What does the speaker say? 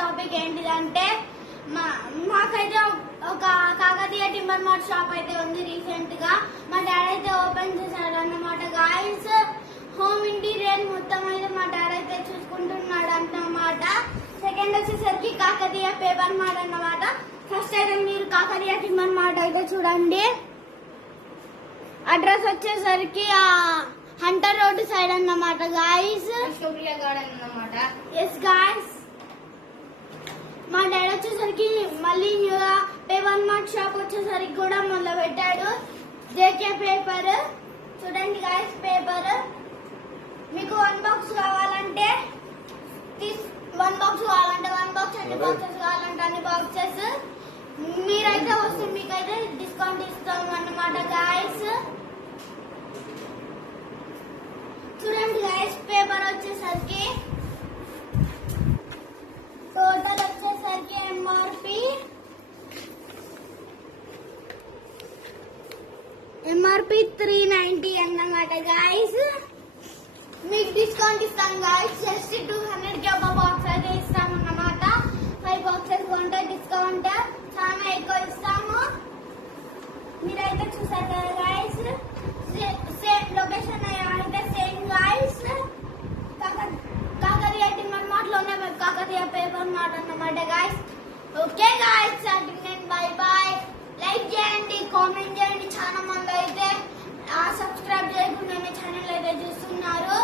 Topic ఏంటిదంటే మాకైతే ఒక కాకతీయ టింబర్ మార్ట్ షాప్ అయితే ఉంది. రీసెంట్ గా మా డాడీ అయితే ఓపెన్ చేశాడు అన్నమాట గాయస్. హోమ్ ఇంటీరియర్ మొత్తం అయితే మా డాడీ అయితే చూసుకుంటున్నాడు అన్నమాట. సెకండ్ వచ్చేసరికి కాకతీయ పేపర్ మార్ట్ అన్నమాట. ఫస్ట్ అయితే మీరు కాకతీయ టింబర్ మార్ట్ అయితే చూడండి. అడ్రస్ వచ్చేసరికి హంటర్ రోడ్ సైడ్ అన్నమాట గాయస్. గార్డెన్ అన్నమాట. ఎస్ గాయస్, మా డాడీ వచ్చేసరికి మళ్ళీ న్యూగా పేపర్ మార్ట్ షాప్ వచ్చేసరికి కూడా మొదలు పెట్టాడు. జేకే పేపర్ చూడండి గాయస్. పేపర్ మీకు 1 బాక్స్ కావాలంటే 1 బాక్స్ కావాలంటే 1 బాక్స్, అన్ని బాక్సెస్ కావాలంటే అన్ని బాక్సెస్. మీరైతే వస్తే మీకైతే డిస్కౌంట్ ఇస్తాం అన్నమాట గాయస్. చూడండి గాయస్, పేపర్ వచ్చేసరికి టోటల్ వచ్చేసరికి ఎంఆర్పి 390 అన్నమాట గాయస్. మీకు డిస్కౌంట్ ఇస్తాం గాయస్. జస్ట్ 200 కి ఒక బాక్స్ అయితే ఇస్తాం అన్నమాట. 5 బాక్సెస్ కొంటే డిస్కౌంట్ చాలా ఎక్కువ ఇస్తాము. మీరైతే చూసారు కదా గాయస్. సేమ్ లొకేషన్ అయితే same guys. Kakatiya timber mart లోనే కాకతీయ పేపర్ మార్ట్ అన్నమాట guys. Okay guys, bye bye. Like చేయండి, కామెంట్ చేయండి. చాలా మంది అయితే సబ్స్క్రైబ్ చేయకుండా ఛానల్ అయితే చూస్తున్నారు.